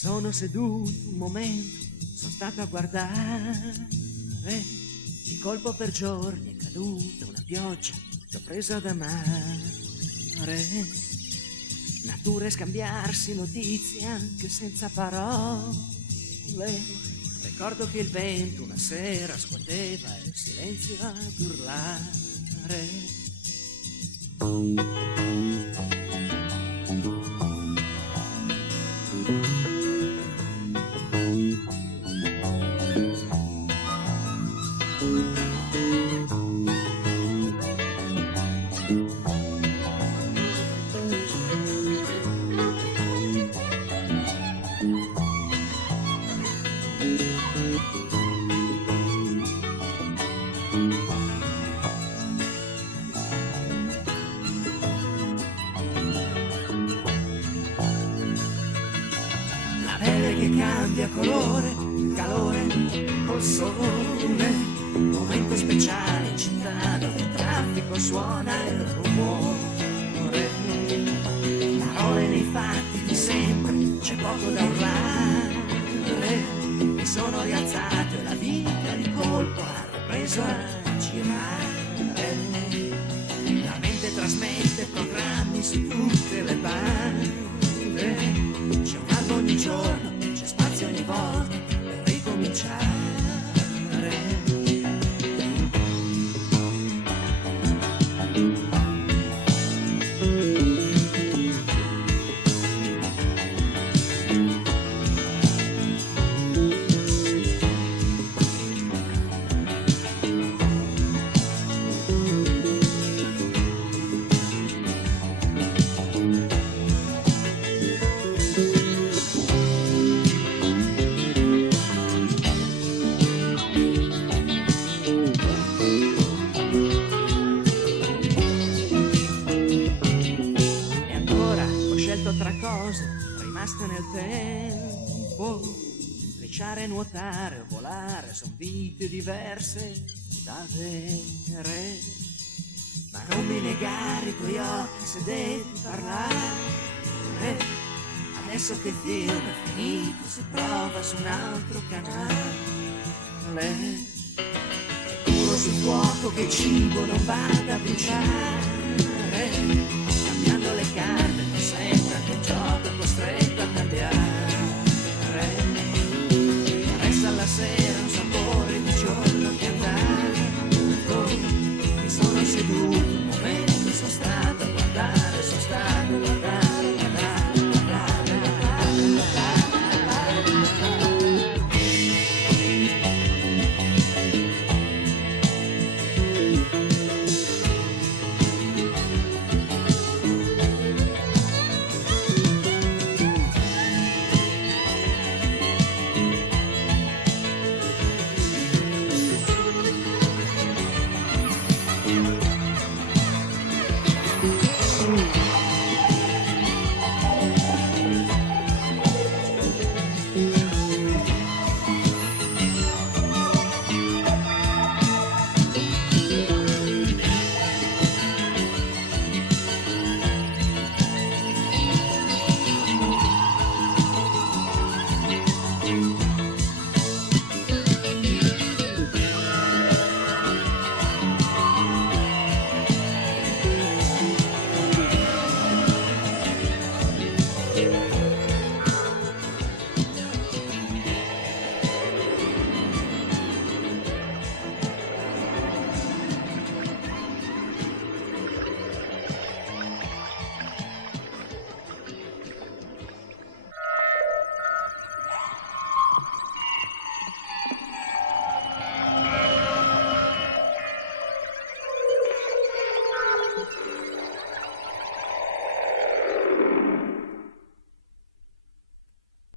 Sono seduto un momento, sono stato a guardare. Di colpo per giorni è caduta una pioggia che ho preso ad amare. Natura e scambiarsi notizie anche senza parole. Ricordo che il vento una sera scuoteva e il silenzio ad urlare. Che cambia colore, calore col sole, momento speciale in città dove il traffico suona il rumore, parole nei fatti di sempre, c'è poco da urlare, mi sono rialzato e la vita di colpo ha ripreso a girare, la mente trasmette programmi su tutte le bande, c'è un albo ogni giorno, ogni volta per ricominciare. Tra cose rimaste nel tempo, strisciare, nuotare o volare son vite diverse da avere, ma non mi negare i tuoi occhi se devi parlare, adesso che il film è finito si prova su un altro canale, è puro sul fuoco che il cibo non vada a bruciare, cambiando le carte non sembra che il gioco è costretto